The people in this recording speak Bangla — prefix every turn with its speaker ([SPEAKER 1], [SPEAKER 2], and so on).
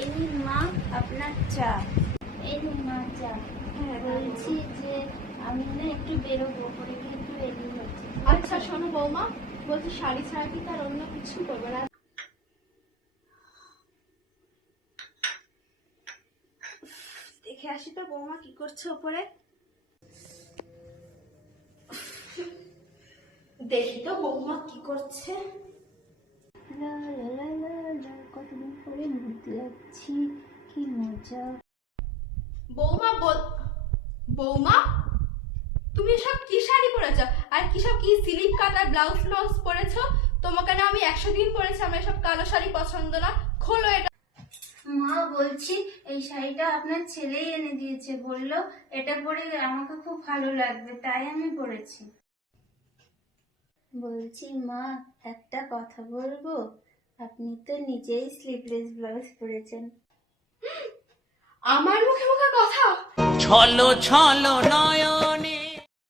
[SPEAKER 1] এই নিন মা আপনার চা। এই নিন মা চা।
[SPEAKER 2] হ্যাঁ
[SPEAKER 1] বলছি যে আমি না একটু বেরোবো পরে একটু রেডি হচ্ছে।
[SPEAKER 2] আচ্ছা শোনো বৌমা বলছি শাড়ি ছাড়া কি তার অন্য কিছু করবে না দেখে আসি তো বৌমা কি করছে ওপরে। দেখি তো বৌমা কি করছে।
[SPEAKER 1] যাচ্ছি কি মজা।
[SPEAKER 2] বৌমা বল বৌমা? তুমি সব কি শাড়ি পরেছো? আর কি সব কি স্লিপ কাটা ব্লাউজ ব্লাউজ পরেছো? তোমাকে না আমি একশো দিন পরেছি আমার সব কালো শাড়ি পছন্দ না। খোলো এটা।
[SPEAKER 1] মা বলছি এই শাড়িটা আপনার ছেলেই এনে দিয়েছে বলল এটা পরে আমাকে খুব ভালো লাগবে তাই আমি পরেছি। বলছি মা একটা কথা বলব? আপনি তো নিজেই স্লিভলেস ব্লাউজ পরেছেন
[SPEAKER 2] আমার মুখে মুখে কথা?
[SPEAKER 3] ছলো ছলো নয়নে।